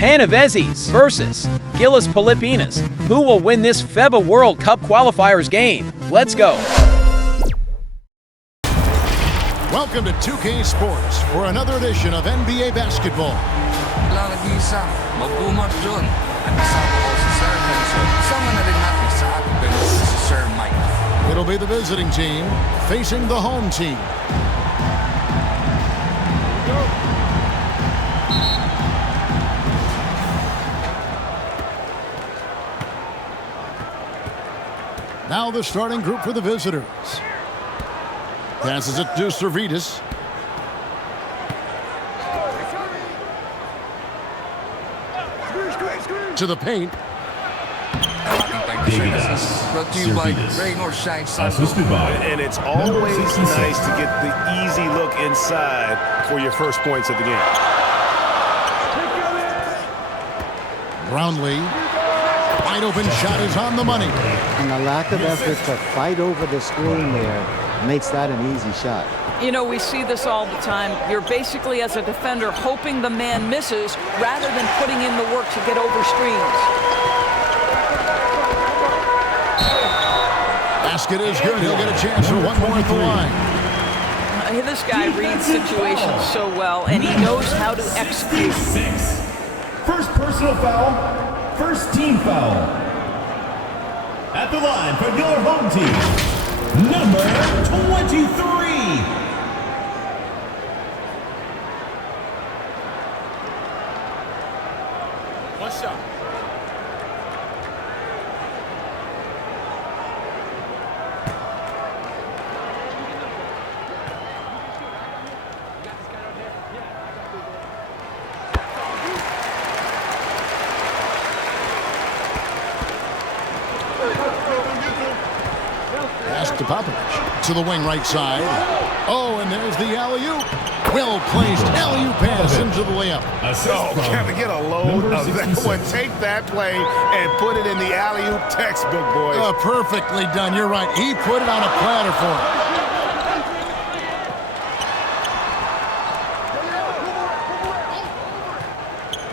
Panevezys versus GILAS Pilipinas. Who will win this FIBA World Cup qualifiers game? Let's go. Welcome to 2K Sports for another edition of NBA basketball. Lalagisa, mabumot dun. At kasama ko si Sir Henson. Sama na rin natin sa ating ganun si Sir Mike. It'll be the visiting team facing the home team. Now the starting group for the visitors. Passes it to Servetus. To the paint. Brought to you by Rain or Shine Assisted by. And it's always nice to get the easy look inside for your first points of the game. Brownlee. Wide open shot is on the money. And the lack of effort to fight over the screen there makes that an easy shot. You know, we see this all the time. You're basically, as a defender, hoping the man misses rather than putting in the work to get over screens. Basket is good. He'll get a chance for one more at the line. This guy reads situations so well, and he knows how to execute. First personal foul, first team foul. At the line for your home team, number 23. One shot. Pass to Popovich. To the wing right side. Oh, and there's the alley-oop. Well-placed alley-oop pass into the layup. Oh, can we get a load of that one? Take that play and put it in the alley-oop textbook, boys. Perfectly done. You're right. He put it on a platter for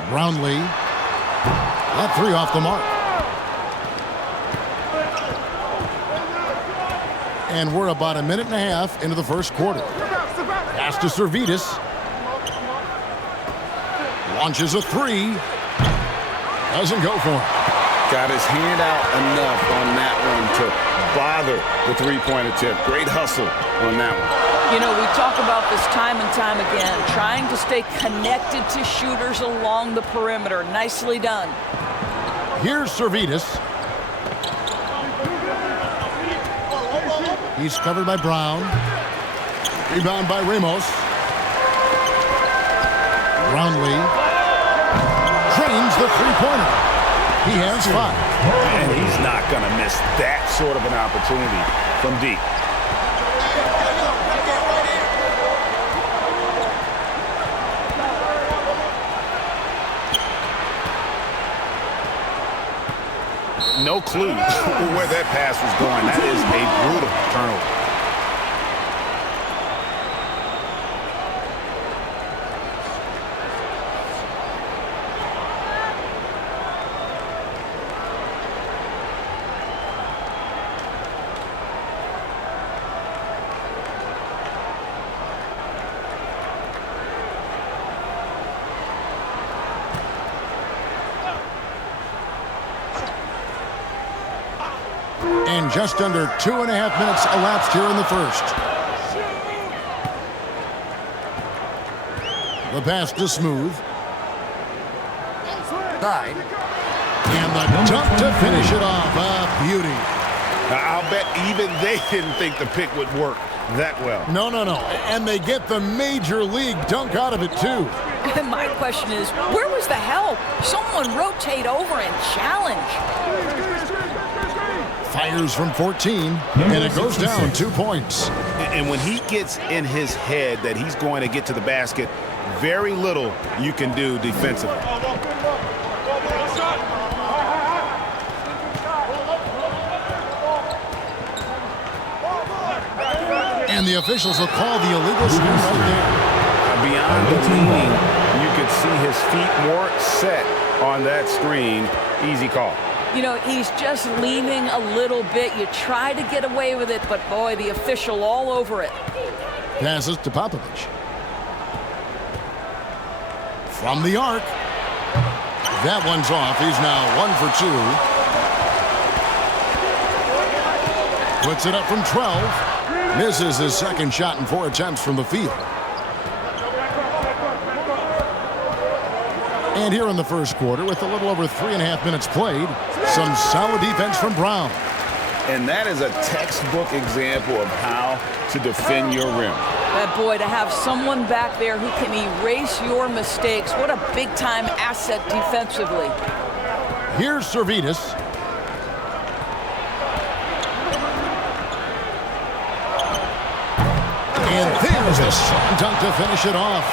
him. Brownlee. That three off the mark. And we're about a minute and a half into the first quarter. Pass to Servetus. Launches a three. Doesn't go for him. Got his hand out enough on that one to bother the three-point attempt. Great hustle on that one. You know, we talk about this time and time again, trying to stay connected to shooters along the perimeter. Nicely done. Here's Servetus. He's covered by Brown. Rebound by Ramos. Brownlee drains the three-pointer. He has five. And he's not going to miss that sort of an opportunity from deep. No clue where that pass was going. That is a brutal turnover. And just under 2.5 minutes elapsed here in the first. The pass to Smooth. Side. And the dunk to finish it off. A beauty. Now, I'll bet even they didn't think the pick would work that well. No. And they get the major league dunk out of it, too. My question is, where was the help? Someone rotate over and challenge. Fires from 14, and it goes down 2 points. And when he gets in his head that he's going to get to the basket, very little you can do defensively. And the officials will call the illegal screen right there. Beyond the leaning, you could see his feet more set on that screen. Easy call. You know, he's just leaning a little bit. You try to get away with it, but boy, the official all over it. Passes to Popovich. From the arc. That one's off. He's now 1 for 2. Puts it up from 12. Misses his second shot in 4 attempts from the field. And here in the first quarter, with a little over 3.5 minutes played, some solid defense from Brown. And that is a textbook example of how to defend your rim. That boy, to have someone back there who can erase your mistakes, what a big-time asset defensively. Here's Servetus. And there's a strong dunk to finish it off.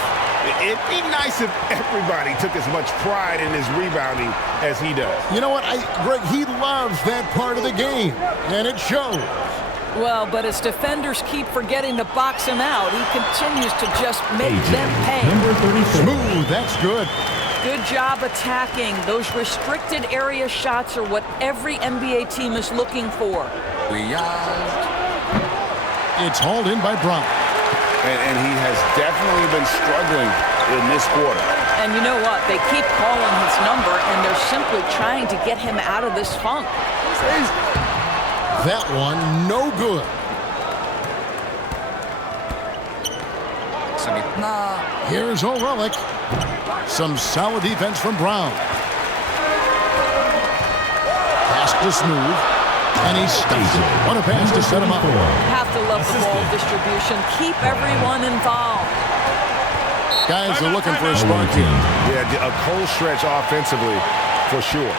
It'd be nice if everybody took as much pride in his rebounding as he does. You know what, Greg, he loves that part of the game, and it shows. Well, but as defenders keep forgetting to box him out, he continues to just make them pay. Smooth, that's good. Good job attacking. Those restricted area shots are what every NBA team is looking for. It's hauled in by Brown. And he has definitely been struggling in this quarter. And you know what? They keep calling his number, and they're simply trying to get him out of this funk. That one, no good. Sa gitna. Here's O'Relic. Some solid defense from Brown. Pass to Smooth. And he stops it. What a pass to set him up. Have to love the ball distribution. Keep everyone involved. Guys are looking for a spark here. Yeah, a cold stretch offensively for sure.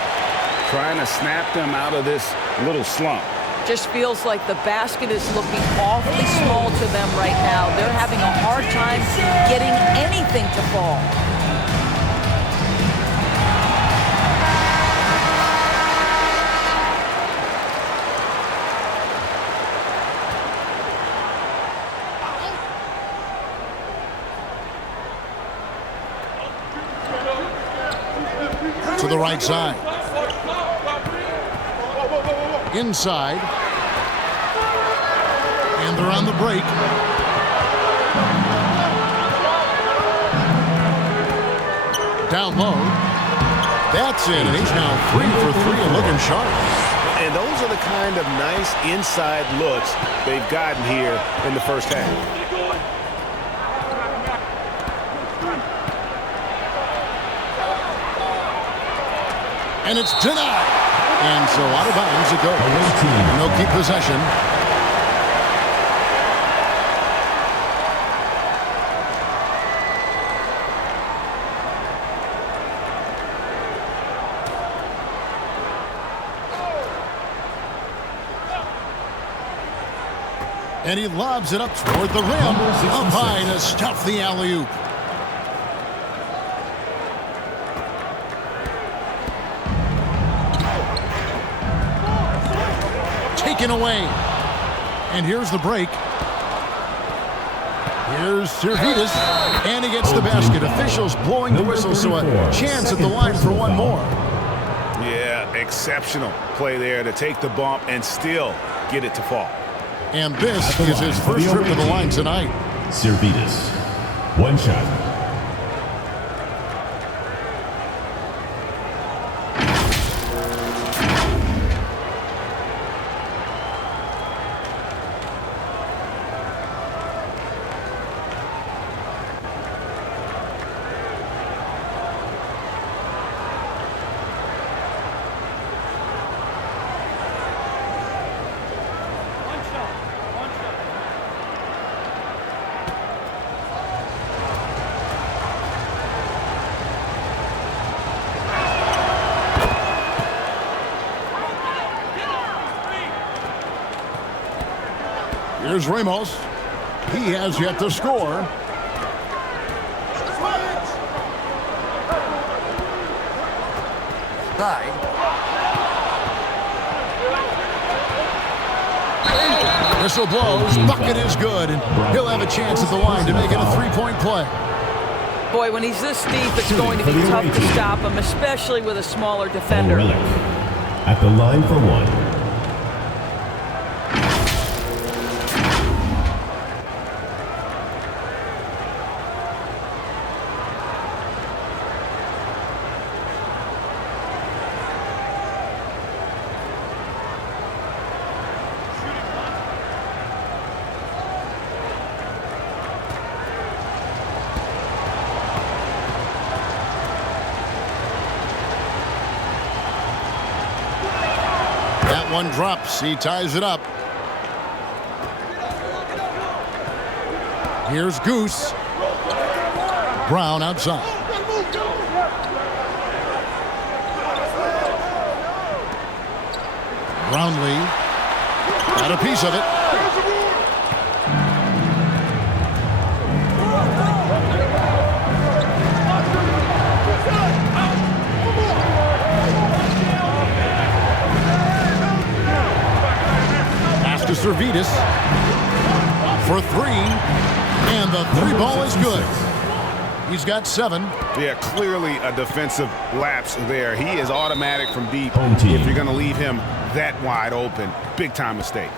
Trying to snap them out of this little slump. Just feels like the basket is looking awfully small to them right now. They're having a hard time getting anything to fall. To the right side. Inside. And they're on the break. Down low. That's it. And he's now 3 for 3 and looking sharp. And those are the kind of nice inside looks they've gotten here in the first half. And it's denied. And so out of bounds it goes. And they'll keep possession. And he lobs it up toward the rim. Up high to stuff the alley-oop. Taken away. And here's the break. Here's Servetus. And he gets the basket. Officials blowing the whistle, so a chance at the line for one more. Yeah, exceptional play there to take the bump and still get it to fall. And this is his first trip to the line tonight. Servetus. One shot. Here's Ramos. He has yet to score. Whistle blows. Bucket is good. And he'll have a chance at the line to make it a three-point play. Boy, when he's this deep, it's going to be tough to stop him, especially with a smaller defender. At the line for one. One drops. He ties it up. Here's Goose. Brown outside. Brownlee got a piece of it. To Servetus for three, and the three ball is good. He's got 7. Yeah, clearly a defensive lapse there. He is automatic from deep. If you're going to leave him that wide open, big time mistake.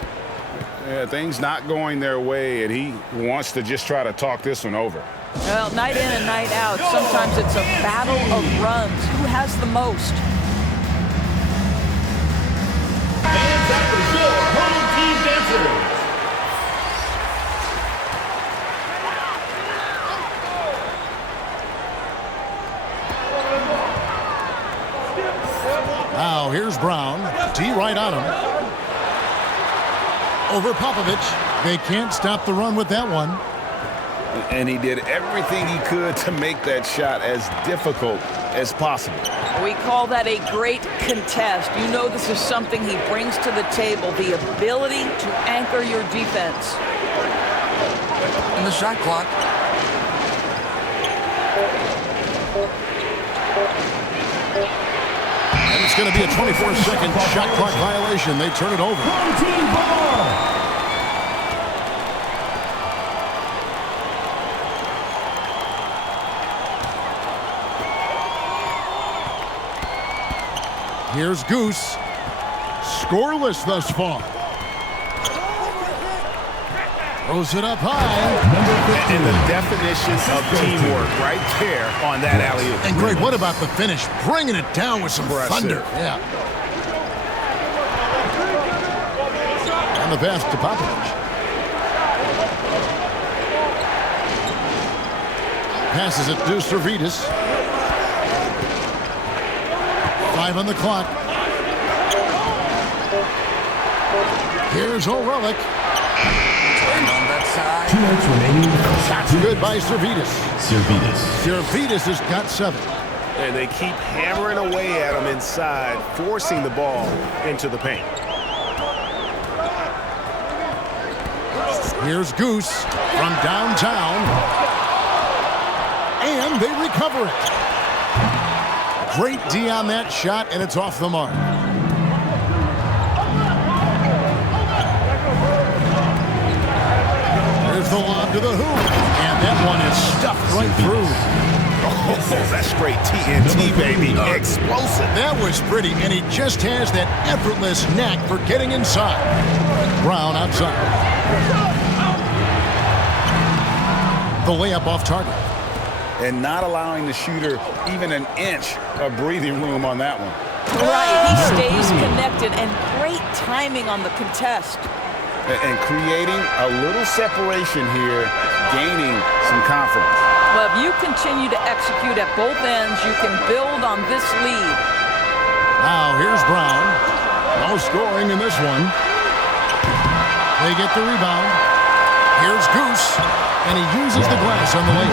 Yeah, things not going their way, and he wants to just try to talk this one over. Well, night in and night out, sometimes it's a battle of runs. Who has the most? Now here's Brown. T right on him. Over Popovich. They can't stop the run with that one. And he did everything he could to make that shot as difficult as possible. We call that a great contest. You know this is something he brings to the table, the ability to anchor your defense. And the shot clock. And it's going to be a 24-second shot clock violation. They turn it over. Here's Goose. Scoreless thus far. Throws it up high. And the definition of teamwork right there on that alley-oop. And Greg, what about the finish? Bringing it down with some thunder. Yeah. And the pass to Popovich. Passes it to Servetus. 5 on the clock. Here's O'Reilly. And on that side. 2 minutes remaining. Shots good by Servetus. Servetus has got 7. And they keep hammering away at him inside, forcing the ball into the paint. Here's Goose from downtown. And they recover it. Great D on that shot, and it's off the mark. There's the lob to the hoop, and that one is stuffed right through. Oh, that's straight TNT, baby. Explosive. That was pretty, and he just has that effortless knack for getting inside. Brown outside. The layup off target. And not allowing the shooter even an inch of breathing room on that one. Right, he stays connected, and great timing on the contest. And creating a little separation here, gaining some confidence. Well, if you continue to execute at both ends, you can build on this lead. Now here's Brown. No scoring in this one. They get the rebound. Here's Goose, and he uses the glass on the layup.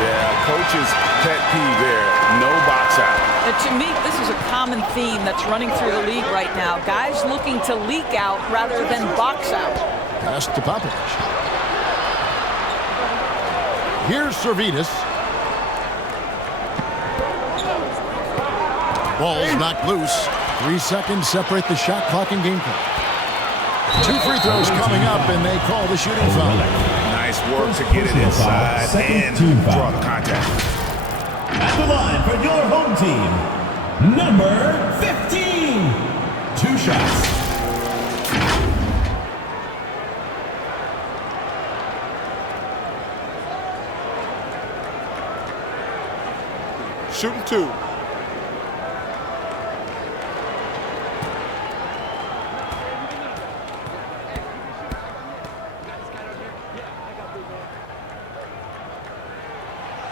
Yeah, coach's pet peeve there. No box out. To me, this is a common theme that's running through the league right now. Guys looking to leak out rather than box out. Pass to Popovich. Here's Servetus. Ball's knocked loose. 3 seconds separate the shot clock and game clock. 2 free throws coming up, and they call the shooting foul. Nice work to get it inside and draw the contact. At the line for your home team, number 15. 2 shots. Shooting 2.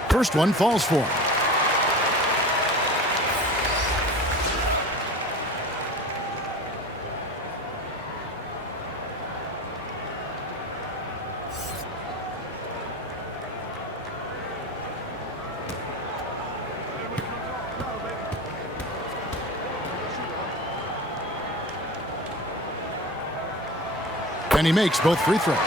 First one falls for him. And he makes both free throws.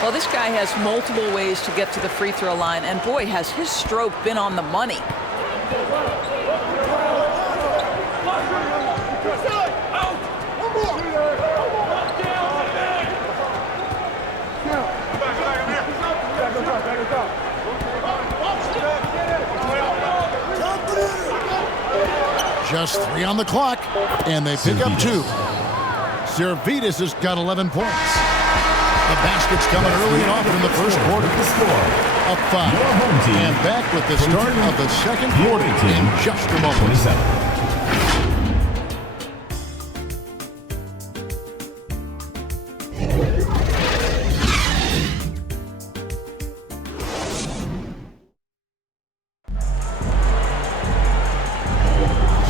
Well, this guy has multiple ways to get to the free throw line, and boy, has his stroke been on the money. Just 3 on the clock, and they pick up 2. Servetus has got 11 points. The basket's coming early and often in the first quarter. Up 5. And back with the start of the second quarter in just a moment.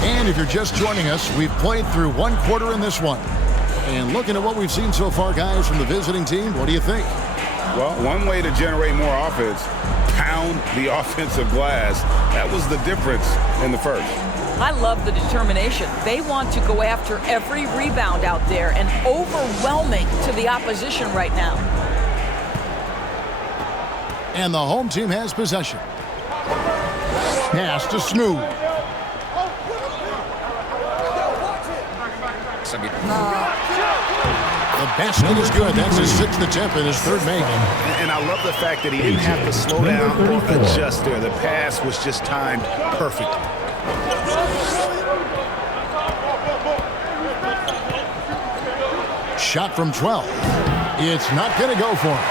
And if you're just joining us, we've played through 1 quarter in this one. And looking at what we've seen so far, guys, from the visiting team, what do you think? Well, one way to generate more offense, pound the offensive glass. That was the difference in the first. I love the determination. They want to go after every rebound out there, and overwhelming to the opposition right now. And the home team has possession. Pass to Smooth. The basket is good. That's his 6th attempt and his 3rd make. And I love the fact that he didn't have to slow down or adjust there. The pass was just timed perfectly. Shot from 12. It's not going to go for him.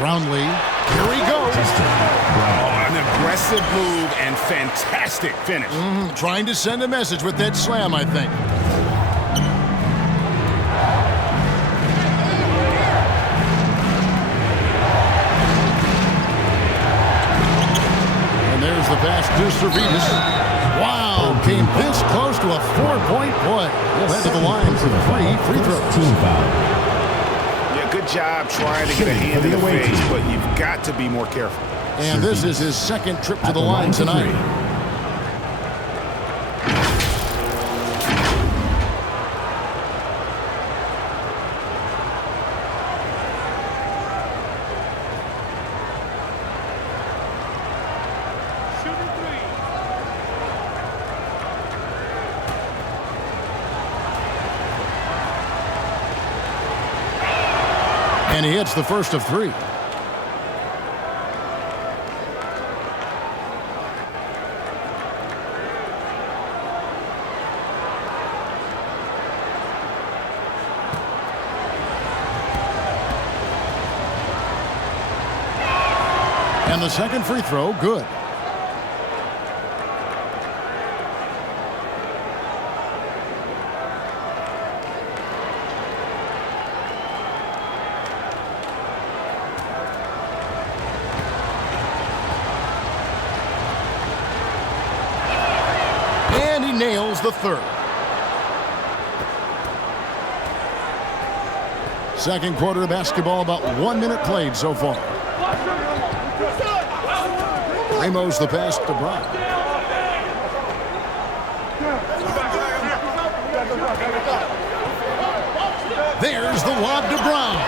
Brownlee. Here he goes. An aggressive move and fantastic finish. Trying to send a message with that slam, I think. And there's the pass to Servetus. Wow, came this close to a 4-point play. He'll head to the line for 3 free throws. Yeah, good job trying to get a hand in the face, but you've got to be more careful. And this is his 2nd trip to the line tonight. And he hits the first of 3. And the second free throw, good. And he nails the 3rd. Second quarter of basketball, about 1 minute played so far. Ramos the pass to Brown. There's the lob to Brown.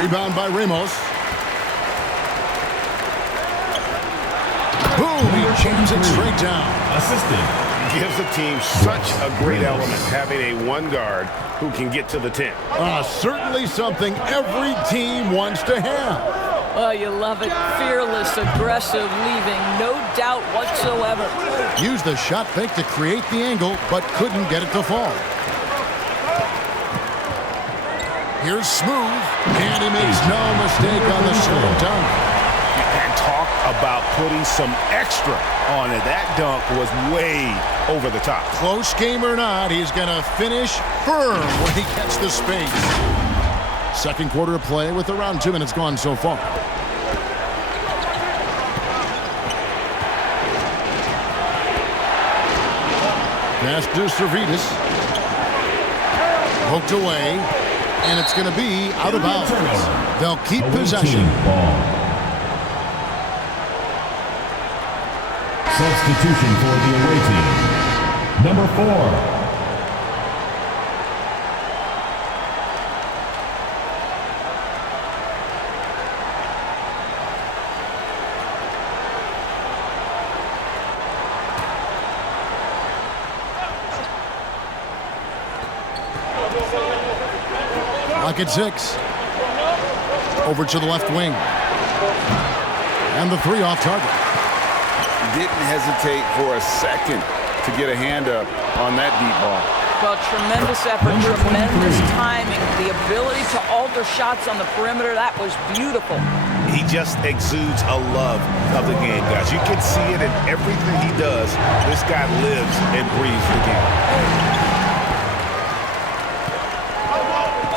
Rebound by Ramos. jams it straight down. Assistant. Gives the team such a great element having a one guard who can get to the 10. Certainly something every team wants to have. Oh, you love it. Fearless, aggressive, leaving no doubt whatsoever. Used the shot fake to create the angle, but couldn't get it to fall. Here's Smooth, and he makes no mistake on the slam dunk. And talk about putting some extra on it. That dunk was way over the top. Close game or not, he's going to finish firm when he gets the space. Second quarter of play with around 2 minutes gone so far. Pass to Servetus. Poked away, and it's going to be out of bounds. They'll keep possession. Substitution for the away team. Number 4. At 6. Over to the left wing. And the 3 off target. Didn't hesitate for a second to get a hand up on that deep ball. Well, tremendous effort, tremendous timing. The ability to alter shots on the perimeter, that was beautiful. He just exudes a love of the game, guys. You can see it in everything he does. This guy lives and breathes the game.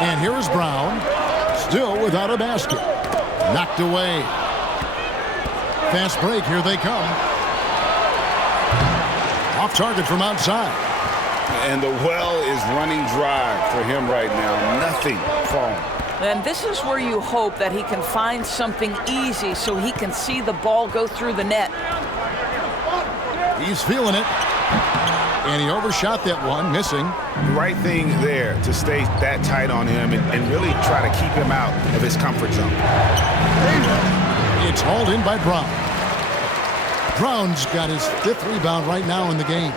And here is Brown, still without a basket. Knocked away. Fast break, here they come. Off target from outside. And the well is running dry for him right now. Nothing falling. And this is where you hope that he can find something easy so he can see the ball go through the net. He's feeling it. And he overshot that one, missing. Right thing there to stay that tight on him and really try to keep him out of his comfort zone. It's hauled in by Brown. Brown's got his 5th rebound right now in the game.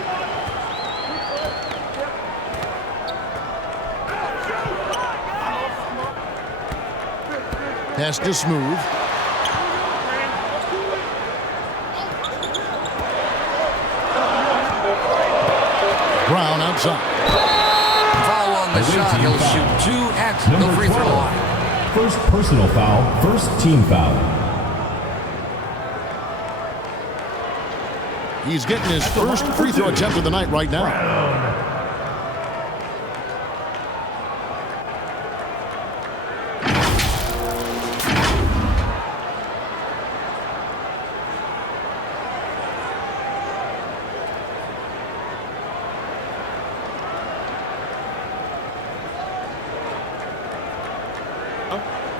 Pass to Smooth. Brown outside. Foul on the shot. He'll shoot 2 at the free throw line. First personal foul, first team foul. He's getting his first free throw attempt of the night right now.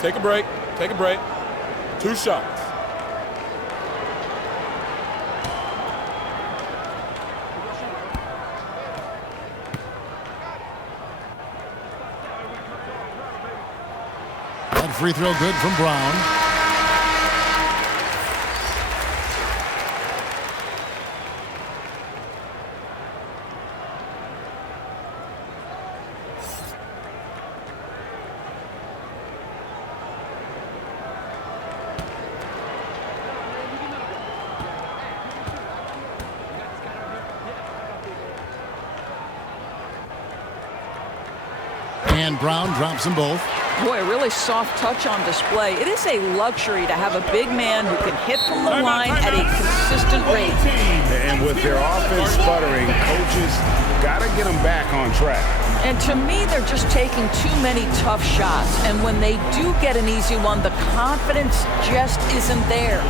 Take a break. Take a break. 2 shots. That free throw good from Brown. And Brown drops them both. Boy, a really soft touch on display. It is a luxury to have a big man who can hit from the line at a consistent rate. And with their offense sputtering, coaches got to get them back on track. And to me, they're just taking too many tough shots. And when they do get an easy one, the confidence just isn't there.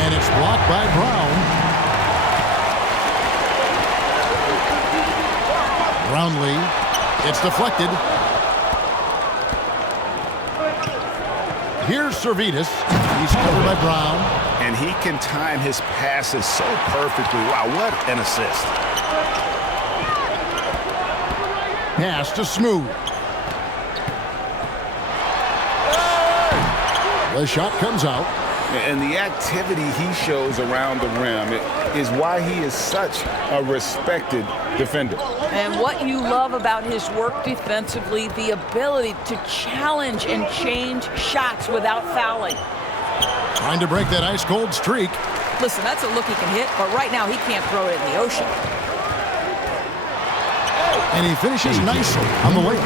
And it's blocked by Brown. Brownlee. It's deflected. Here's Servetus. He's covered by Brown. And he can time his passes so perfectly. Wow, what an assist. Pass to Smooth. The shot comes out. And the activity he shows around the rim is why he is such a respected defender. And what you love about his work defensively, the ability to challenge and change shots without fouling. Trying to break that ice-cold streak. Listen, that's a look he can hit, but right now he can't throw it in the ocean. And he finishes nicely on the layup.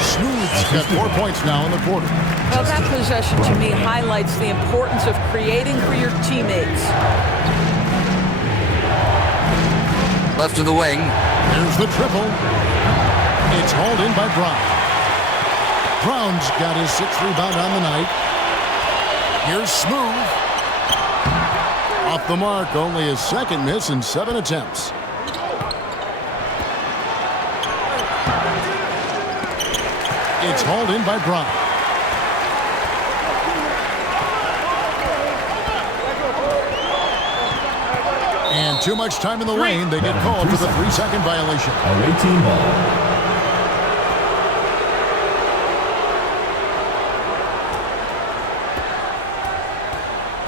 Smooth's got 4 points now in the quarter. Well, that possession to me highlights the importance of creating for your teammates. Left to the wing. There's the triple. It's hauled in by Brown. Brown's got his 6th rebound on the night. Here's Smooth. Off the mark, only his 2nd miss in 7 attempts. It's hauled in by Brown. And too much time in the lane. They get called for the 3-second violation. Away team ball.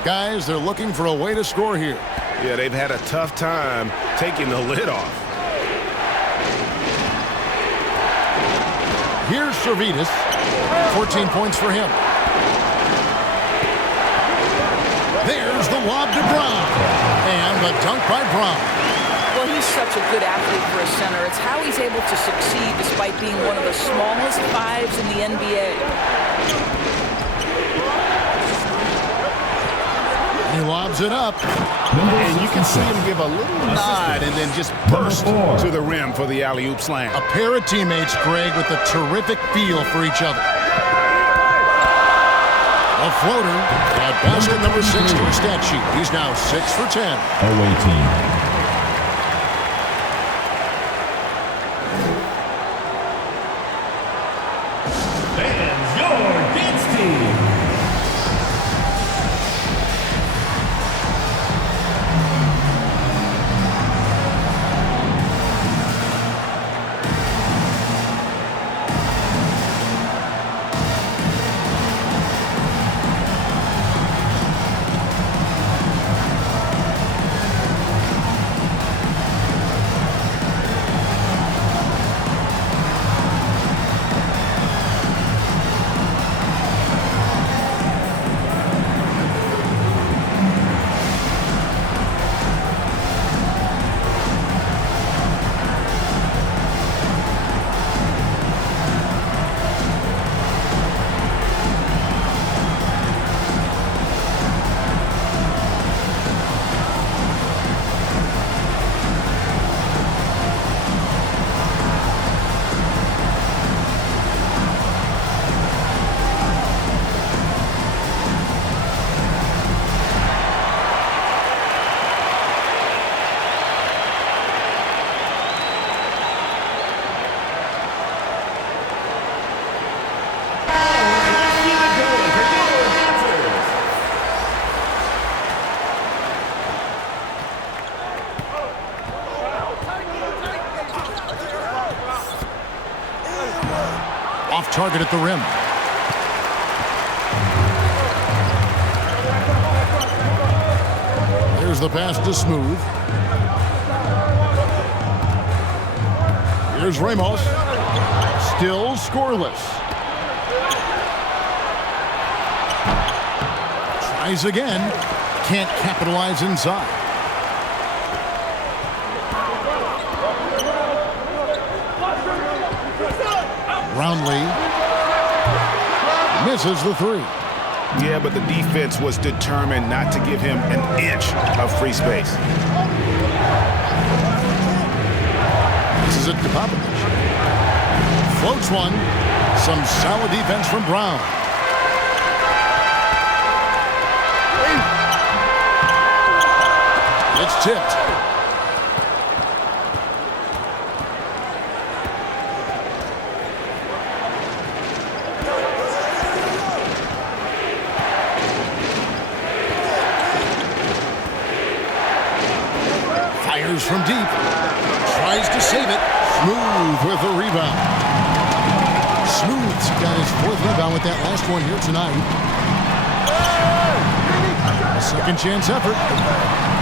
Guys, they're looking for a way to score here. Yeah, they've had a tough time taking the lid off. Here's Servetus. 14 points for him. There's the lob to Brown. And the dunk by Brown. Well, he's such a good athlete for a center. It's how he's able to succeed despite being one of the smallest 5s in the NBA. He lobs it up. And you can see him give a little nod and then just burst to the rim for the alley-oop slam. A pair of teammates, Greg, with a terrific feel for each other. A floater at basket number 6 to his stat sheet. He's now 6 for 10. Away team. Fans, your dance team. Off target at the rim. There's the pass to Smooth. Here's Ramos. Still scoreless. Tries again. Can't capitalize inside. Brownlee misses the 3. Yeah, but the defense was determined not to give him an inch of free space. This is it to Popovich. Floats one. Some solid defense from Brown. It's tipped. Fires from deep. Tries to save it. Smooth with the rebound. Smooth's got his 4th rebound with that last one here tonight. A second chance effort.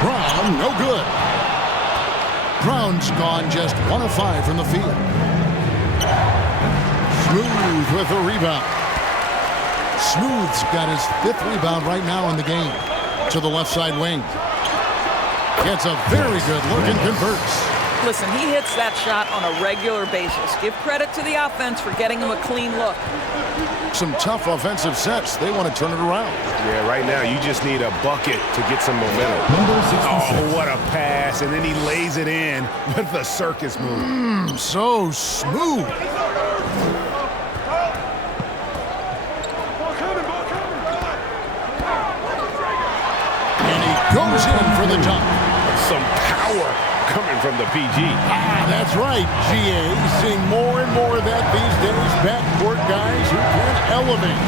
Brown, no good. Brown's gone just 1 of 5 from the field. Smooth with the rebound. Smooth's got his 5th rebound right now in the game. To the left side wing. Gets a very good look and converts. Listen, he hits that shot on a regular basis. Give credit to the offense for getting him a clean look. Some tough offensive sets. They want to turn it around. Yeah, right now you just need a bucket to get some momentum. Oh, what a pass. And then he lays it in with the circus move. So smooth. And he goes in for the dunk. Some power coming from the PG. That's right, GA. Seeing more and more of that these days. Backcourt guys who can elevate.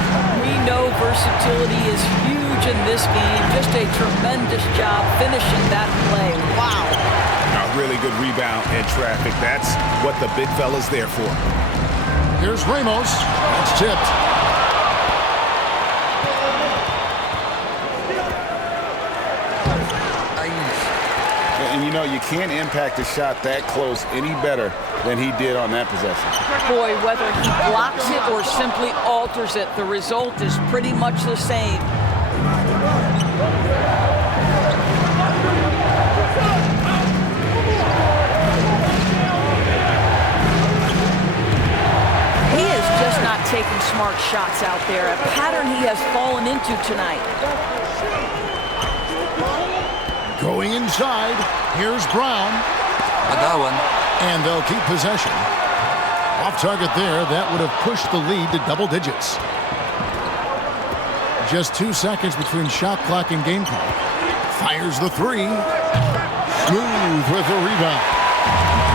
We know versatility is huge in this game. Just a tremendous job finishing that play. Wow. A really good rebound and traffic. That's what the big fella's there for. Here's Ramos. That's tipped. And you know, you can't impact a shot that close any better than he did on that possession. Boy, whether he blocks it or simply alters it, the result is pretty much the same. He is just not taking smart shots out there, a pattern he has fallen into tonight. Going inside. Here's Brown. I got one. And they'll keep possession. Off target there. That would have pushed the lead to double digits. Just 2 seconds between shot clock and game clock. Fires the 3. Smooth with the rebound.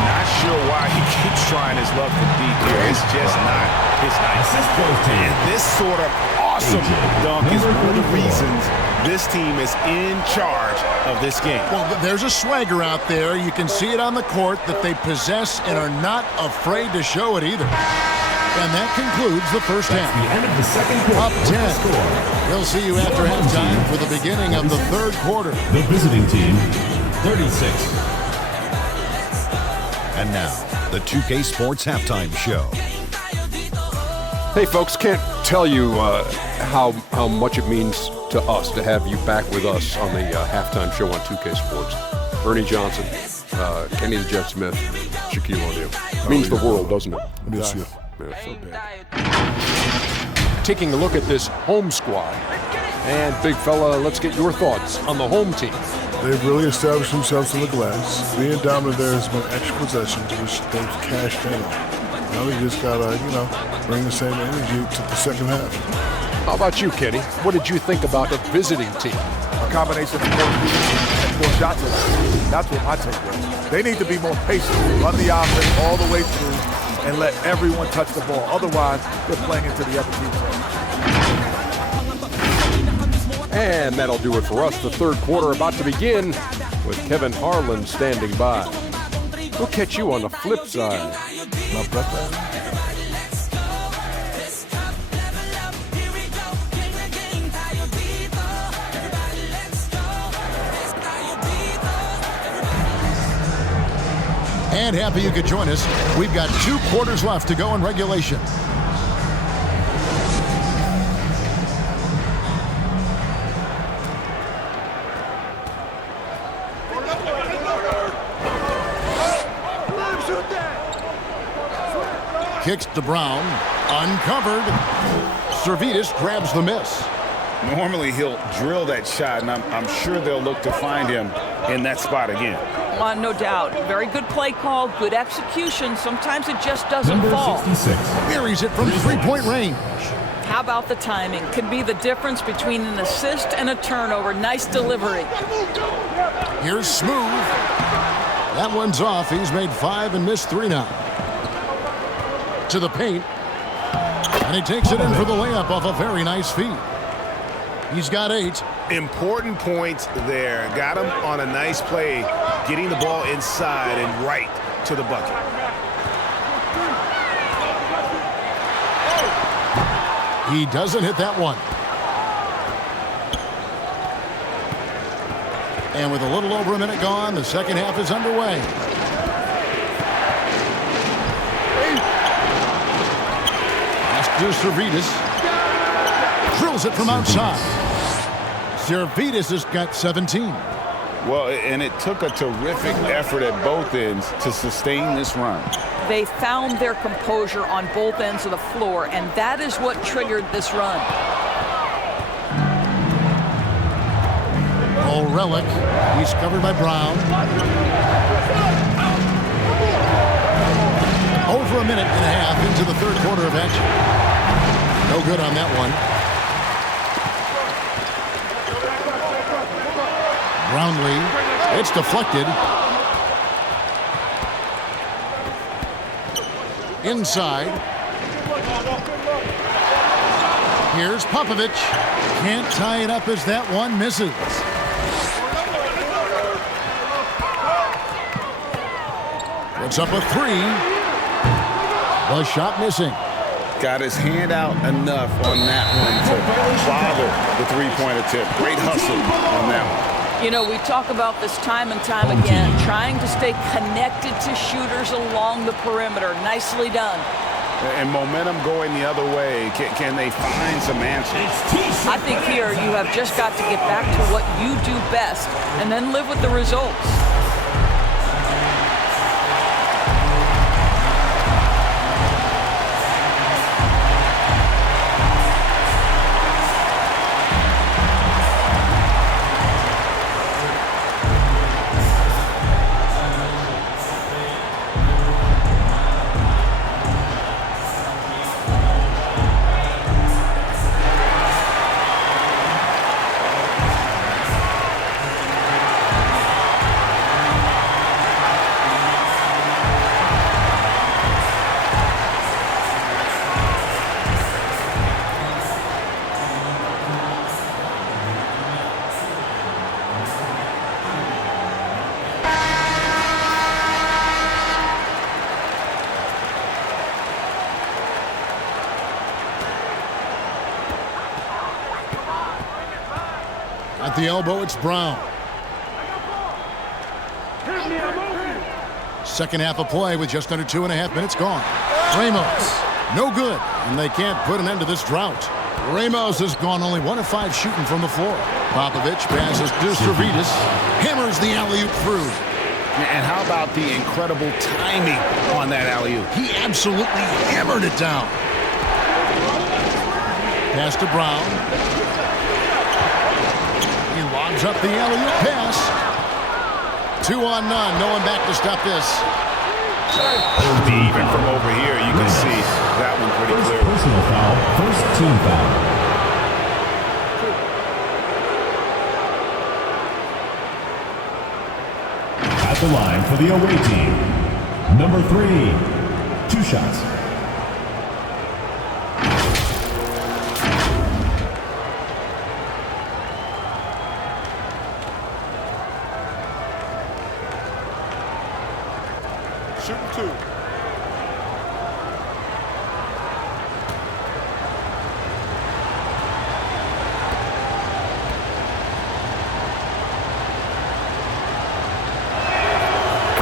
Not sure why he keeps trying his luck from deep here. It's just not his night. And this sort of awesome dunk is one of the reasons this team is in charge of this game. Well, there's a swagger out there. You can see it on the court that they possess and are not afraid to show it either. And that concludes the first half. The end of the second quarter. Up 10. We'll see you after halftime for the beginning of the third quarter. The visiting team, 36. And now, the 2K Sports Halftime Show. Hey folks, can't tell you how much it means to us to have you back with us on the halftime show on 2K Sports. Ernie Johnson, Kenny the Jet Smith, Shaquille O'Neal. Means the world, doesn't it? Miss you. Yeah, so bad. Taking a look at this home squad. And big fella, let's get your thoughts on the home team. They've really established themselves in the glass. Being dominant there has been extra possessions, which they've cashed in on. Now we just gotta, bring the same energy to the second half. How about you, Kenny? What did you think about the visiting team? A combination of more shots. That's what my take was. They need to be more patient, run the offense all the way through, and let everyone touch the ball. Otherwise, they're playing into the other team's hands. And that'll do it for us. The third quarter about to begin with Kevin Harlan standing by. We'll catch you on the flip side. And happy you could join us. We've got 2 quarters left to go in regulation. Kicks to Brown. Uncovered. Servetus grabs the miss. Normally he'll drill that shot, and I'm sure they'll look to find him in that spot again. No doubt. Very good play call, good execution. Sometimes it just doesn't Number fall. 66. Buries it from 3-point range. How about the timing? Could be the difference between an assist and a turnover. Nice delivery. Here's Smooth. That one's off. He's made 5 and missed 3 now. To the paint. And he takes it in for the layup off a very nice feed. He's got 8. Important points there. Got him on a nice play. getting the ball inside and right to the bucket. He doesn't hit that one. And with a little over a minute gone, the second half is underway. Pass to Servetus. Drills it from outside. Servetus has got 17. Well, and it took a terrific effort at both ends to sustain this run. They found their composure on both ends of the floor, and that is what triggered this run. Oh, Relic. He's covered by Brown. Over a minute and a half into the third quarter of action. No good on that one. Brownlee. It's deflected. Inside. Here's Popovich. Can't tie it up as that one misses. Puts up a three. The shot missing. Got his hand out enough on that one to bother the three-point attempt. Great hustle on that one. You know, we talk about this time and time again, trying to stay connected to shooters along the perimeter. Nicely done. And momentum going the other way. Can they find some answers? I think here you have just got to get back to what you do best and then live with the results. At the elbow, it's Brown. Second half of play with just under 2.5 minutes gone. Ramos, no good, and they can't put an end to this drought. Ramos has gone only 1 of 5 shooting from the floor. Popovich passes to Servetus, hammers the alley-oop through. And how about the incredible timing on that alley-oop? He absolutely hammered it down. Pass to Brown. He lobs up the alley-oop pass. 2 on none. No one back to stop this. Even from over here, you can see that one pretty clear. Personal foul, first team foul. At the line for the away team, number 3, 2 shots. Shooting 2.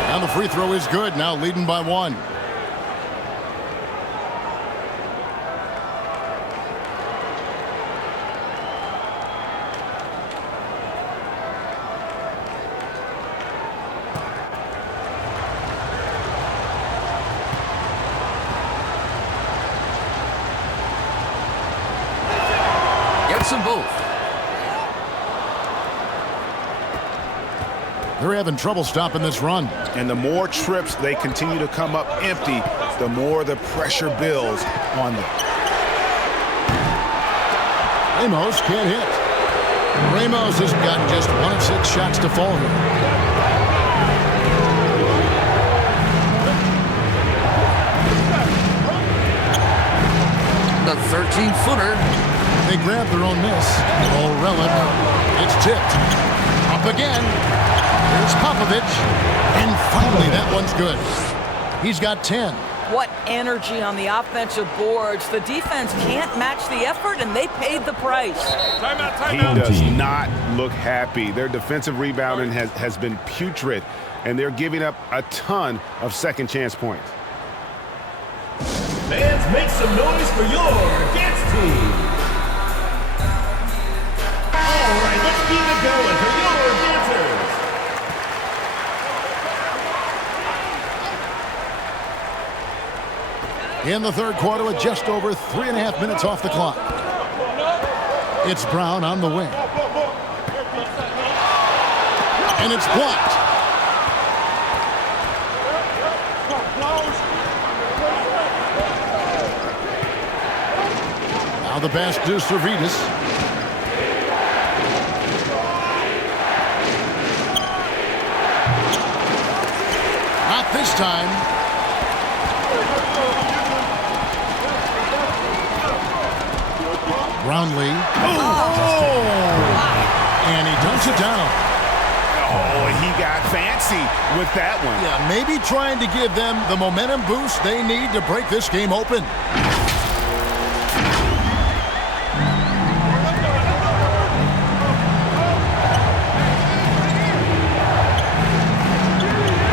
And the free throw is good. Now leading by 1. Gets them both. They're having trouble stopping this run. And the more trips they continue to come up empty, the more the pressure builds on them. Ramos can't hit. Ramos has got just 1 of 6 shots to fall here. The 13-footer. They grab their own miss. Oh, Relic. It's tipped. Up again. Here's Popovich. And finally, that one's good. He's got 10. What energy on the offensive boards. The defense can't match the effort, and they paid the price. He does not look happy. Their defensive rebounding has been putrid, and they're giving up a ton of second chance points. Fans, make some noise for your dance team. All right, let's keep it going for your dancers. In the third quarter with just over 3.5 minutes off the clock. It's Brown on the wing. And it's blocked. Now the pass to Servetus. Not this time. Brownlee. And he dumps it down. Oh, he got fancy with that one. Yeah, maybe trying to give them the momentum boost they need to break this game open.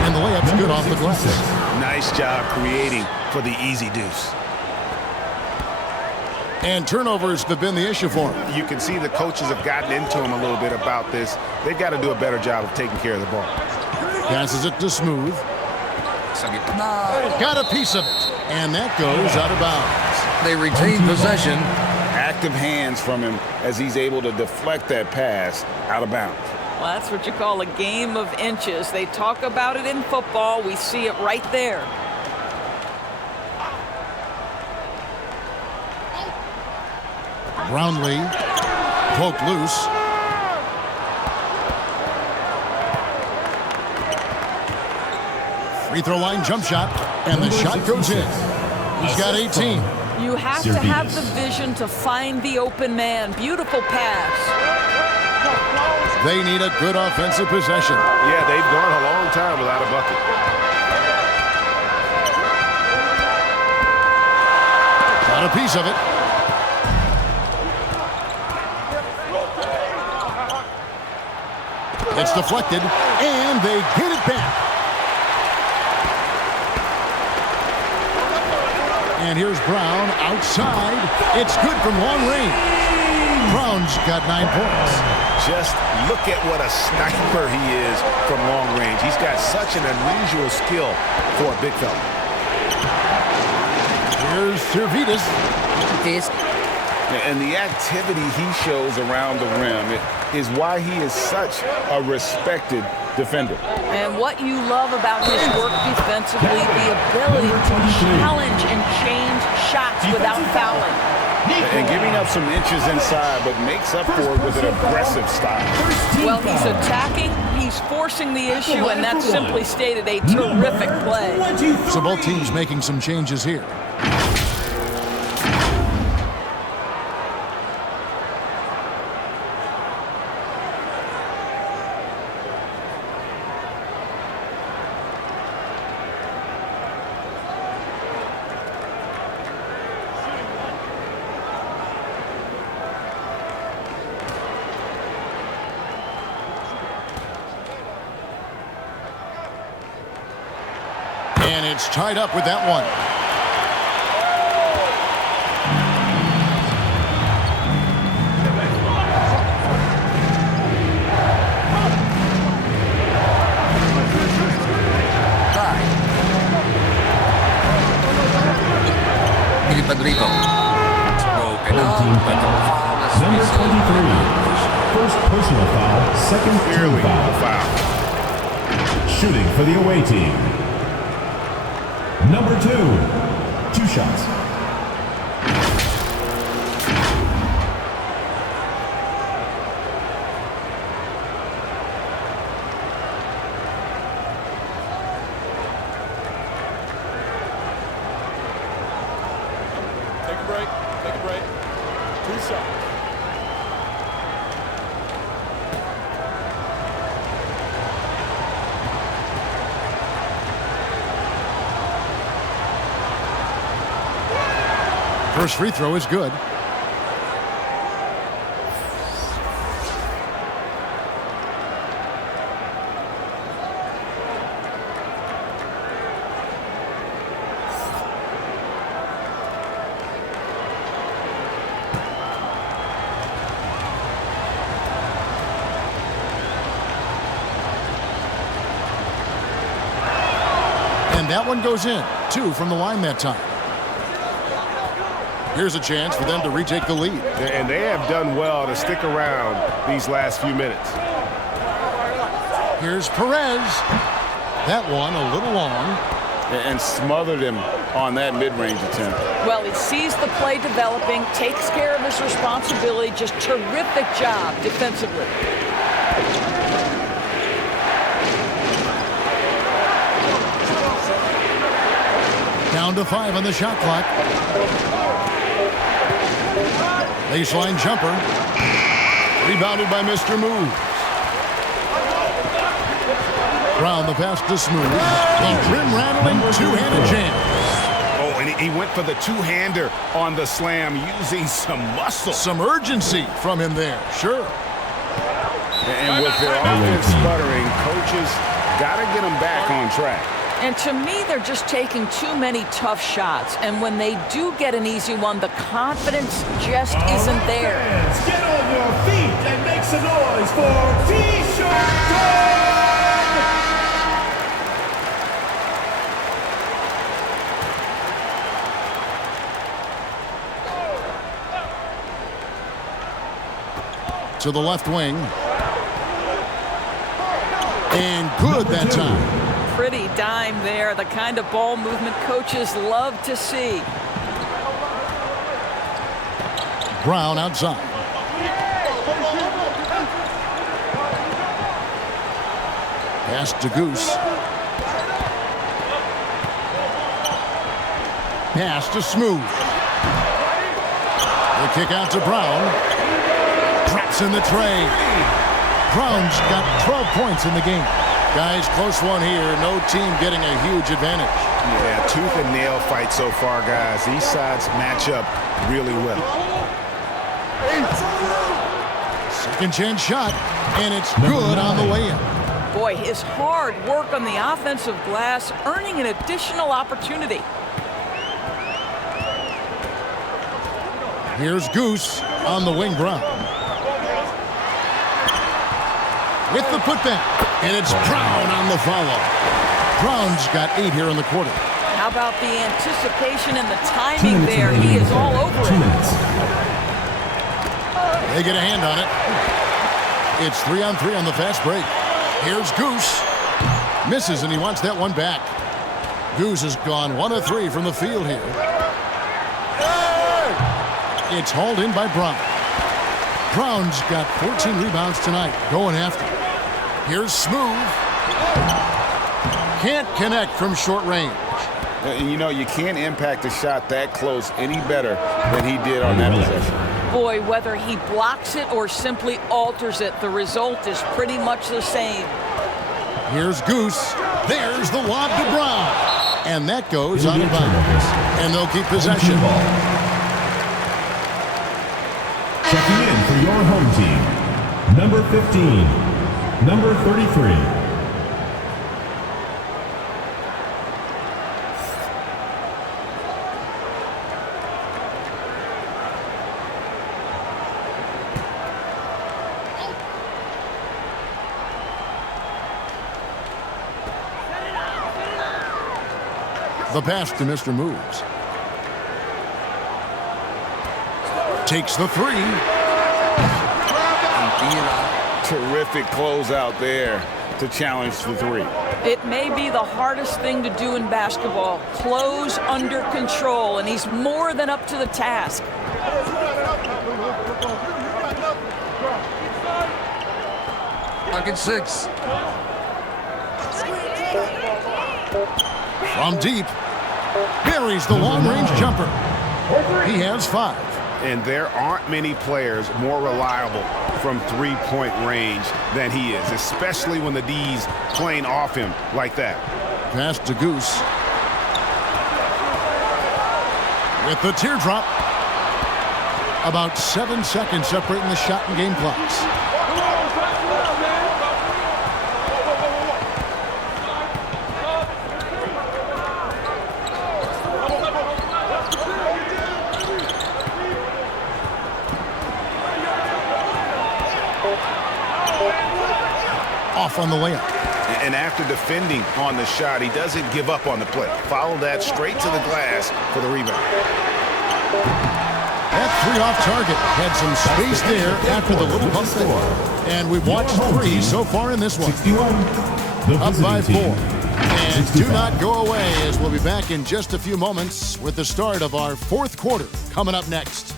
And the layup's good off the glass. Nice job creating for the easy deuce. And turnovers have been the issue for him. You can see the coaches have gotten into him a little bit about this. They've got to do a better job of taking care of the ball. Passes it to Smooth. Got a piece of it. And that goes out of bounds. They retain possession. Active hands from him as he's able to deflect that pass out of bounds. Well, that's what you call a game of inches. They talk about it in football. We see it right there. Brownlee poked loose. Free throw line jump shot, and the shot goes in. He's got 18. You have to have the vision to find the open man. Beautiful pass. They need a good offensive possession. Yeah, they've gone a long time without a bucket. Got a piece of it. It's deflected, and they get it back. And here's Brown outside. It's good from long range. Brown's got 9 points. Just look at what a sniper he is from long range. He's got such an unusual skill for a big fella. Here's Servetus. And the activity he shows around the rim is why he is such a respected defender. And what you love about his work defensively, the ability to challenge and change shots without fouling. And giving up some inches inside, but makes up for it with an aggressive style. Well, he's attacking, he's forcing the issue, and that's simply stated a terrific play. So both teams making some changes here. And it's tied up with that one. Padrito. Broken up, but the foul is Number 23. First personal foul, second team foul. Shooting for the away team. Number 2. 2 shots. Take a break. 2 shots. First free throw is good. And that one goes in. 2 from the line that time. Here's a chance for them to retake the lead. And they have done well to stick around these last few minutes. Here's Perez. That one a little long. And smothered him on that mid-range attempt. Well, he sees the play developing, takes care of his responsibility. Just terrific job defensively. Down to 5 on the shot clock. Baseline jumper. Rebounded by Mr. Moves. Brown the pass to Smooth. A rim-rattling two-handed jam. Oh, and he went for the two-hander on the slam using some muscle. Some urgency from him there, sure. And with their offense sputtering, coaches got to get them back on track. And to me, they're just taking too many tough shots. And when they do get an easy one, the confidence just isn't there. Fans, get on your feet and make some noise for T-shirt time! To the left wing. And good that time. Pretty dime there, the kind of ball movement coaches love to see. Brown outside. Pass to Goose. Pass to Smooth. The kick out to Brown. Traps in the tray. Brown's got 12 points in the game. Guys, close one here. No team getting a huge advantage. Yeah, tooth and nail fight so far, guys. These sides match up really well. Second chance shot, and it's good on the layup. Boy, his hard work on the offensive glass earning an additional opportunity. Here's Goose on the wing. Brown. With the putback. And it's Brown on the follow. Brown's got 8 here in the quarter. How about the anticipation and the timing there? He is all over it. They get a hand on it. It's 3-on-3 on the fast break. Here's Goose. Misses, and he wants that one back. Goose has gone 1 of 3 from the field here. It's hauled in by Brown. Brown's got 14 rebounds tonight. Going after. Here's Smooth. Can't connect from short range. And you know, you can't impact a shot that close any better than he did on that possession. Boy, whether he blocks it or simply alters it, the result is pretty much the same. Here's Goose. There's the lob to Brown. And that goes out of bounds. And they'll keep possession. Checking in for your home team, number 15. Number 33. The pass to Mr. Moves. Takes the 3. Terrific closeout there to challenge the 3. It may be the hardest thing to do in basketball. Close under control, and he's more than up to the task. Pocket 6. From deep. Buries the long-range jumper. He has 5. And there aren't many players more reliable from three-point range than he is, especially when the D's playing off him like that. Pass to Goose. With the teardrop. About 7 seconds separating the shot and game clocks. Off on the layup. And after defending on the shot, he doesn't give up on the play. Follow that straight to the glass for the rebound. That 3 off target had some space there after the little pump there. And we've watched 3 so far in this one. Up by 4. And do not go away, as we'll be back in just a few moments with the start of our 4th quarter coming up next.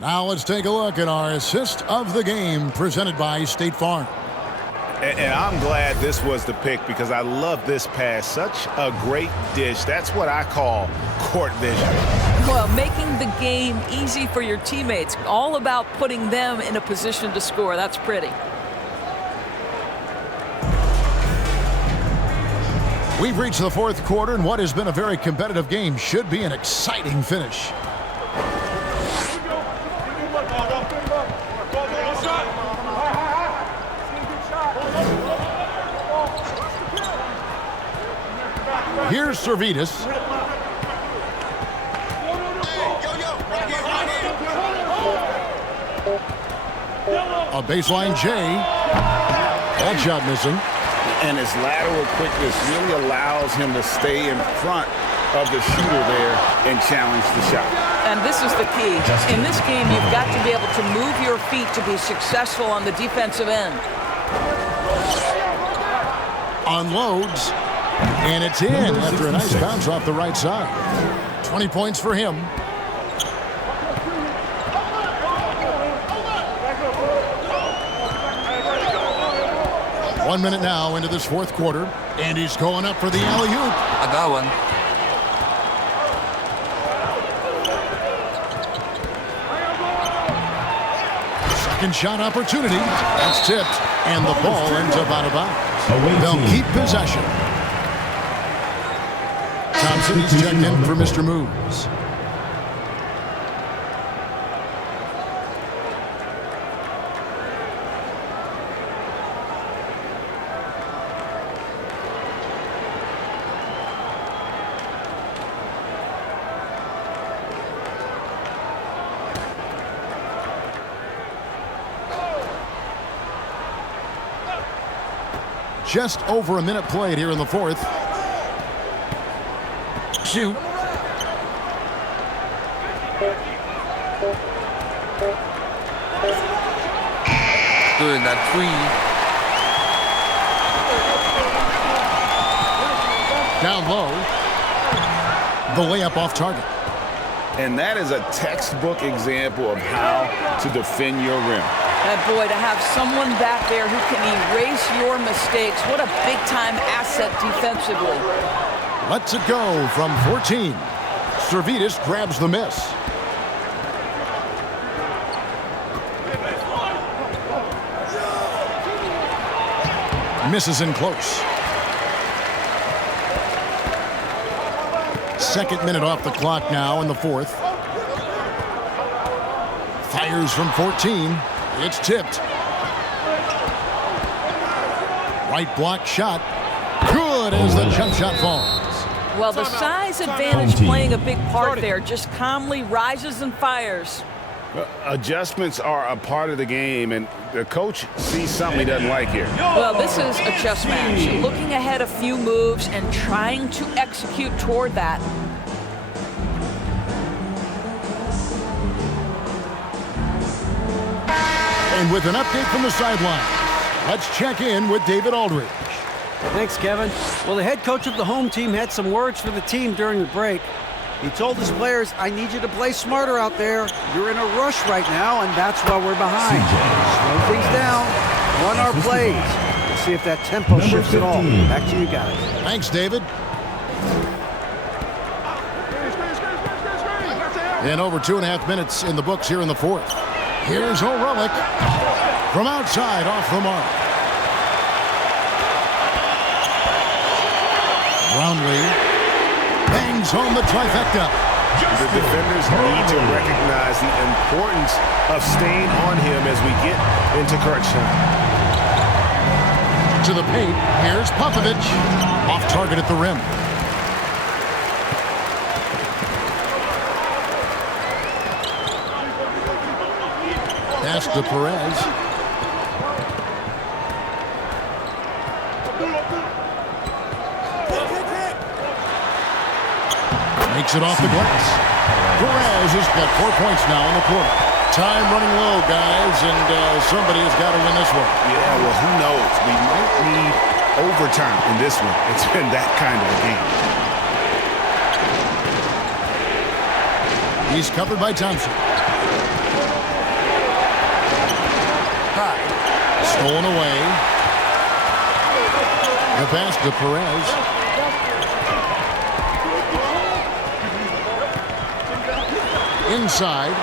Now let's take a look at our assist of the game presented by State Farm. And I'm glad this was the pick because I love this pass. Such a great dish. That's what I call court vision. Well, making the game easy for your teammates. All about putting them in a position to score. That's pretty. We've reached the 4th quarter, and what has been a very competitive game should be an exciting finish. Here's Servetus. A baseline J. That shot missing. And his lateral quickness really allows him to stay in front of the shooter there and challenge the shot. And this is the key. In this game, you've got to be able to move your feet to be successful on the defensive end. Unloads. And it's in after a nice bounce off the right side. 20 points for him. One minute now into this 4th quarter. And he's going up for the alley-oop. I got one. Second shot opportunity. That's tipped. And the ball ends up out of bounds. They'll keep possession. Thompson is checked in for Mr. Moves. Just over a minute played here in the 4th. Shoot. Doing that 3. Down low. The layup off target. And that is a textbook example of how to defend your rim. And boy, to have someone back there who can erase your mistakes, what a big-time asset defensively. Lets it go from 14. Servetus grabs the miss. Misses in close. Second minute off the clock now in the 4th. Fires from 14. It's tipped. Right block shot. Good as the jump shot falls. Well, the size advantage playing a big part there. Just calmly rises and fires. Adjustments are a part of the game, and the coach sees something he doesn't like here. Well, this is a chess match. Looking ahead a few moves and trying to execute toward that. And with an update from the sideline, let's check in with David Aldridge. Thanks, Kevin. Well, the head coach of the home team had some words for the team during the break. He told his players, I need you to play smarter out there. You're in a rush right now, and that's why we're behind. Slow things down, run our plays. We'll see if that tempo shifts at all. Back to you guys. Thanks, David. And over 2.5 minutes in the books here in the fourth. Here's O'Relic from outside off the mark. Brownlee bangs home the trifecta. The defenders need to recognize the importance of staying on him as we get into crunch time. To the paint, here's Popovich. Off target at the rim. Pass to Perez. Makes it off the glass. Perez has got 4 points now in the quarter. Time running low, guys, and somebody has got to win this one. Yeah, well, who knows? We might need overtime in this one. It's been that kind of a game. He's covered by Thompson. Stolen away. The pass to Perez. Inside.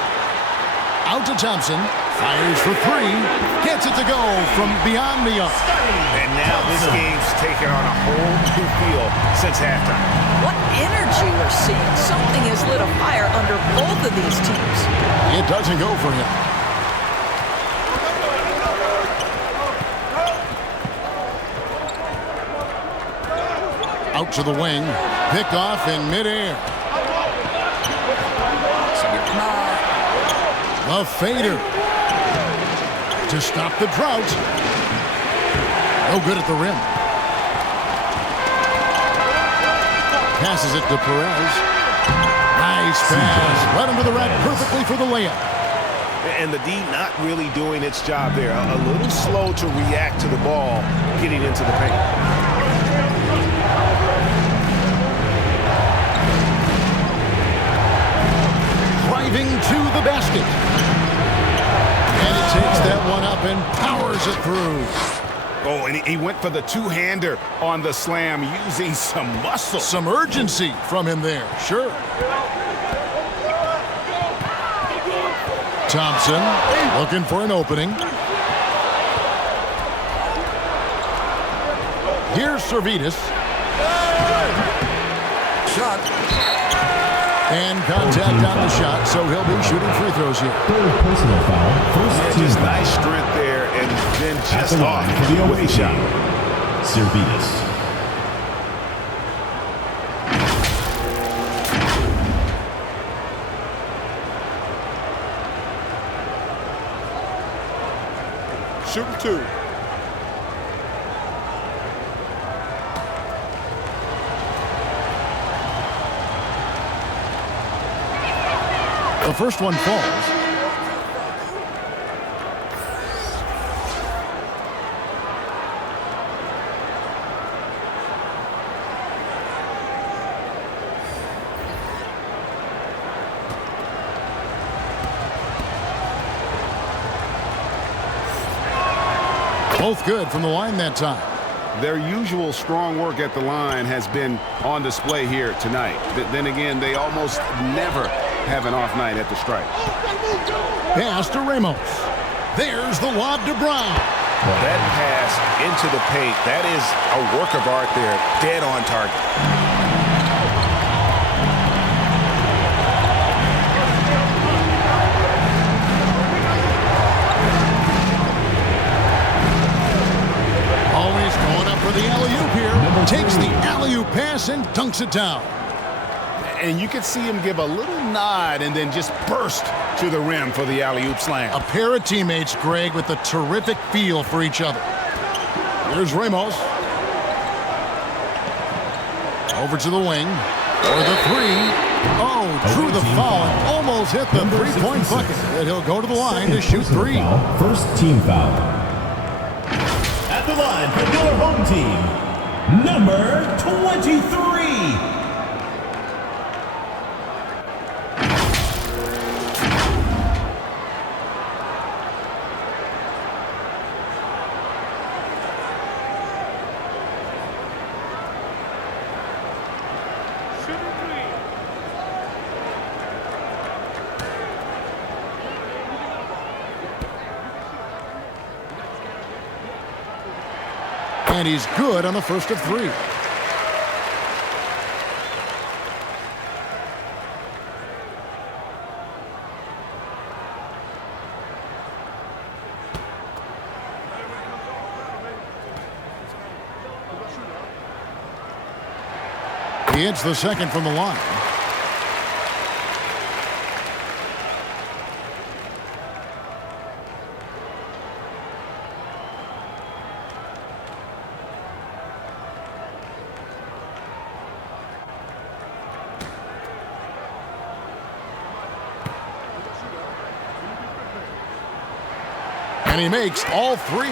Out to Thompson. Fires for three. Gets it to go from beyond the arc. And now this game's taken on a whole new feel since halftime. What energy we're seeing. Something has lit a fire under both of these teams. It doesn't go for him. Out to the wing. Picked off in midair. A fader to stop the drought. No good at the rim. Passes it to Perez. Nice pass. Right under the rack perfectly for the layup. And the D not really doing its job there. A little slow to react to the ball getting into the paint. Driving to the basket. And he takes that one up and powers it through. Oh, and he went for the two-hander on the slam using some muscle. Some urgency from him there, sure. Thompson looking for an opening. Here's Servetus. Shot. And contact on the shot, so he'll be shooting free throws here. Third personal foul. First team Just foul. nice strength there, and then At just the line off for the with away a shot. Servetus. Shooting two. The first one falls. Both good from the line that time. Their usual strong work at the line has been on display here tonight. Then again, they almost never have an off night at the stripe. Pass to Ramos. There's the lob to Brown. That pass into the paint, that is a work of art there, dead on target. Always going up for the alley-oop here. Takes the alley-oop pass and dunks it down. And you can see him give a little nod and then just burst to the rim for the alley-oop slam. A pair of teammates, Greg, with a terrific feel for each other. Here's Ramos. Over to the wing. For the three. Oh, drew the foul and almost hit the three-point bucket. And he'll go to the line to shoot three. First team foul. At the line for your home team, number 23. And he's good on the first of 3. He hits the second from the line. And he makes all 3.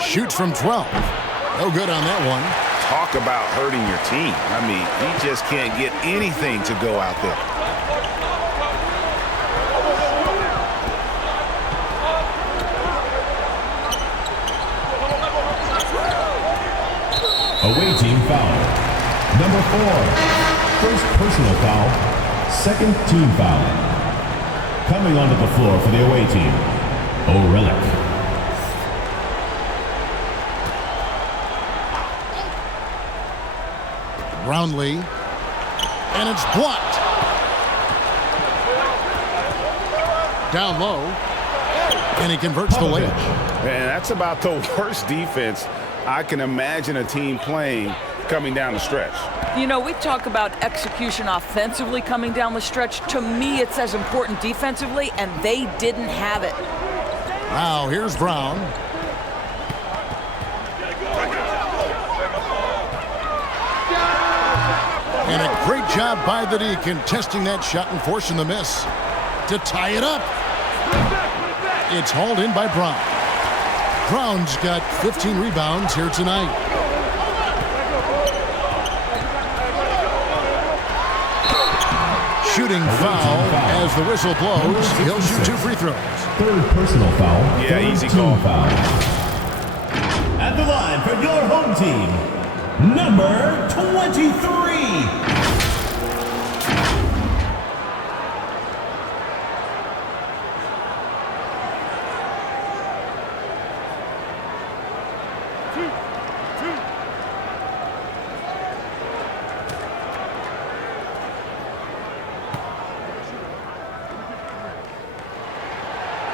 Shoots from 12. No good on that one. Talk about hurting your team. I mean, he just can't get anything to go out there. Away team foul. Number 4. First personal foul. Second team foul. Coming onto the floor for the away team, O'Reilly. Brownlee, and it's blocked. Down low, and he converts the layup. Man, that's about the worst defense I can imagine a team playing coming down the stretch. You know, we talk about execution offensively coming down the stretch. To me, it's as important defensively, and they didn't have it. Now, here's Brown. And a great job by the D contesting that shot and forcing the miss to tie it up. It's hauled in by Brown. Brown's got 15 rebounds here tonight. Shooting foul as the whistle blows. He'll shoot 2 free throws. Third personal foul. Yeah, easy call. Foul. At the line for your home team, number 23.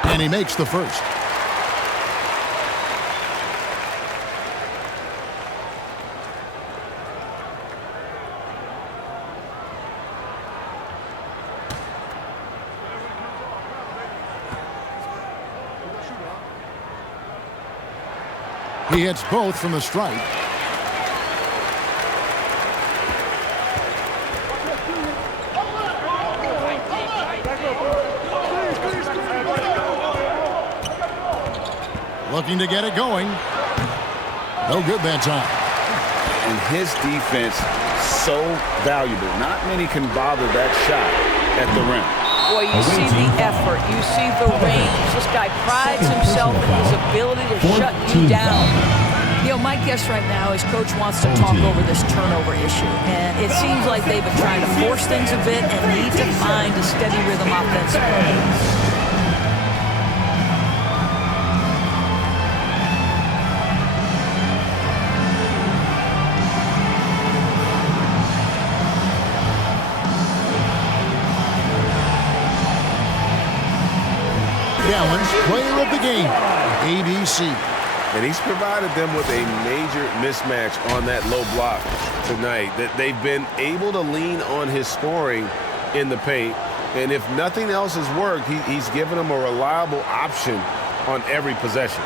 And he makes the first. He hits both from the stripe. Looking to get it going. No good that time. And his defense so valuable. Not many can bother that shot at the rim. Boy, you see the effort. You see the range. This guy prides himself in his ability to shut you down. You know, my guess right now is Coach wants to talk over this turnover issue. And it seems like they've been trying to force things a bit and need to find a steady rhythm offensively. Player of the game, ABC. And he's provided them with a major mismatch on that low block tonight. That they've been able to lean on his scoring in the paint. And if nothing else has worked, he's given them a reliable option on every possession.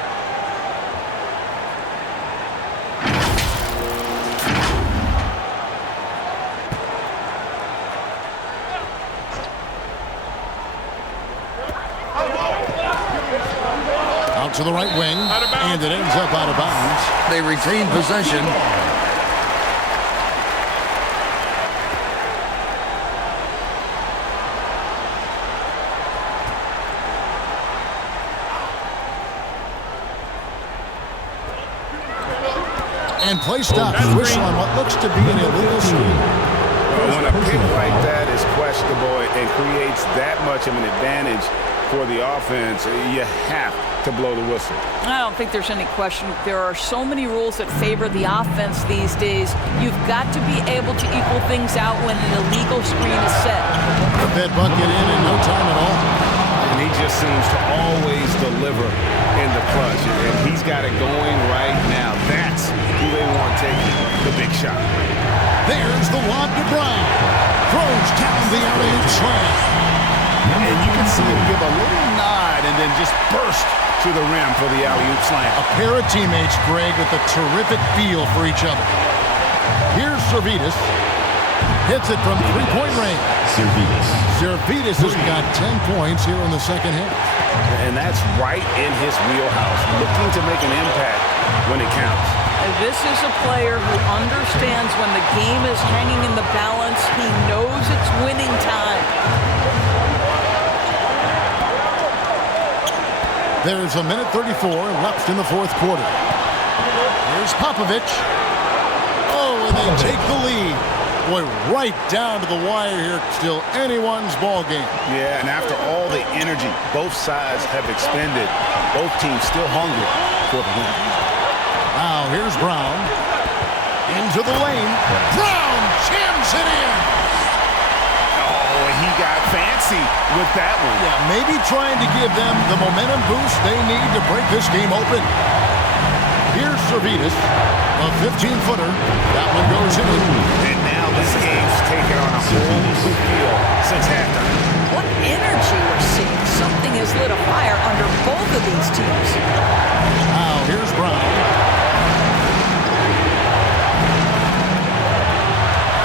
To the right wing, and it ends up out of bounds. They retain possession. And play stops. Whistle on what looks to be an illegal screen. When a pick like that is questionable and creates that much of an advantage for the offense, you have to blow the whistle. I don't think there's any question. There are so many rules that favor the offense these days. You've got to be able to equal things out when an illegal screen is set. Put that bucket in no time at all. And he just seems to always deliver in the clutch. And he's got it going right now. That's who they want taking the big shot. There's the lob to Brown. Throws down the alley-oop slam. And you can see him give a little nod and then just burst to the rim for the alley-oop slam. A pair of teammates, Greg, with a terrific feel for each other. Here's Servetus. Hits it from three-point range. Servetus has got 10 points here in the second half. And that's right in his wheelhouse, looking to make an impact when it counts. And this is a player who understands when the game is hanging in the balance. He knows it's winning time. There's a minute 34 left in the fourth quarter. Here's Popovich. Oh, and they take the lead. Boy, right down to the wire here. Still anyone's ball game. Yeah, and after all the energy both sides have expended, both teams still hungry for the win. Now here's Brown. Into the lane. Brown jams it in. Oh, he got fancy with that one. Yeah, maybe trying to give them the momentum boost they need to break this game open. Here's Servetus, a 15-footer. That one goes in. And now this game's taken on a whole new feel since halftime. What energy we're seeing. Something has lit a fire under both of these teams. Now here's Brown.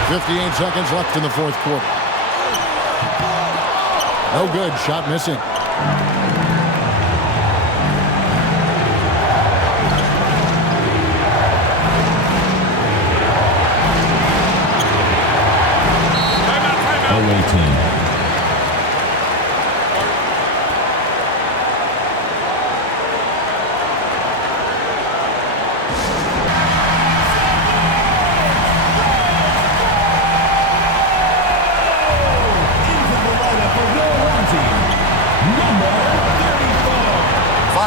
58 seconds left in the fourth quarter. No good. Shot missing. Away team.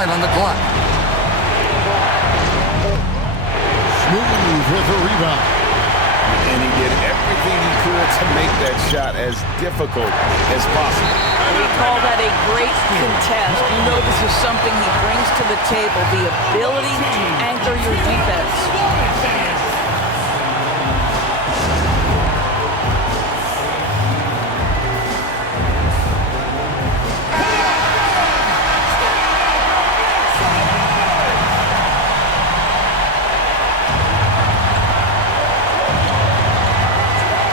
On the clock. Smooth with a rebound. And he did everything he could to make that shot as difficult as possible. We call that a great contest. You know this is something he brings to the table, the ability to anchor your defense.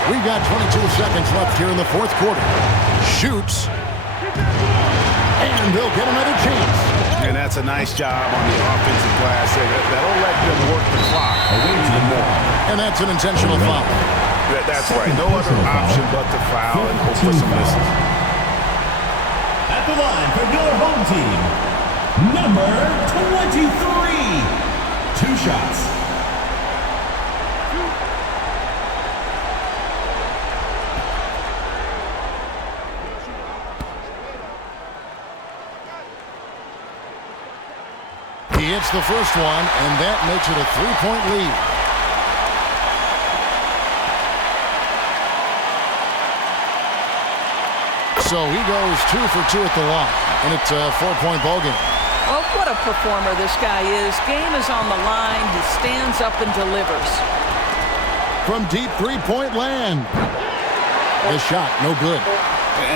We've got 22 seconds left here in the fourth quarter. Shoots. And they'll get another chance. And that's a nice job on the offensive glass. That'll let them work the clock away from more. And that's an intentional foul. That's right. No other option but to foul and hope for some misses. At the line for your home team, number 23. 2 shots. He hits the first one, and that makes it a 3-point lead. So he goes 2 for 2 at the line, and it's a 4-point ball game. Well, what a performer this guy is. Game is on the line. He stands up and delivers. From deep 3-point land. The shot, no good.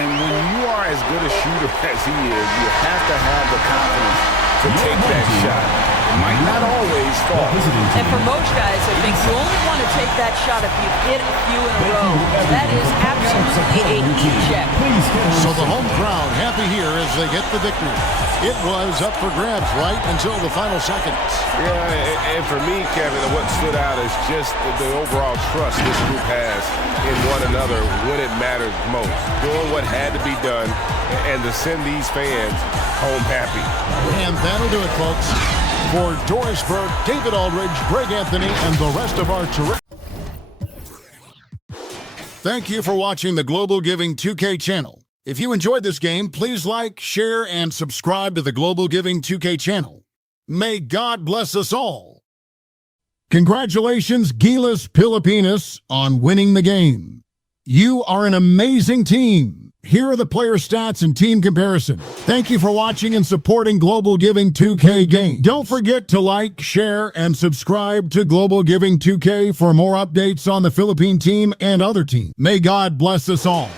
And when you are as good a shooter as he is, you have to have the confidence to take that shot. It might not always fall. And for most guys, I think you only want to take that shot if you hit a few in a row. That is absolutely a heat check. So the home crowd happy here as they get the victory. It was up for grabs right until the final seconds. Yeah, and for me, Kevin, what stood out is just the overall trust this group has in one another when it matters most. Doing what had to be done and to send these fans home happy. And that'll do it, folks. For Doris Burke, David Aldridge, Greg Anthony, and the rest of our terrific... Thank you for watching the Global Giving 2K channel. If you enjoyed this game, please like, share, and subscribe to the Global Giving 2K channel. May God bless us all. Congratulations, GILAS Pilipinas, on winning the game. You are an amazing team. Here are the player stats and team comparison. Thank you for watching and supporting Global Giving 2K game. Don't forget to like, share, and subscribe to Global Giving 2K for more updates on the Philippine team and other teams. May God bless us all.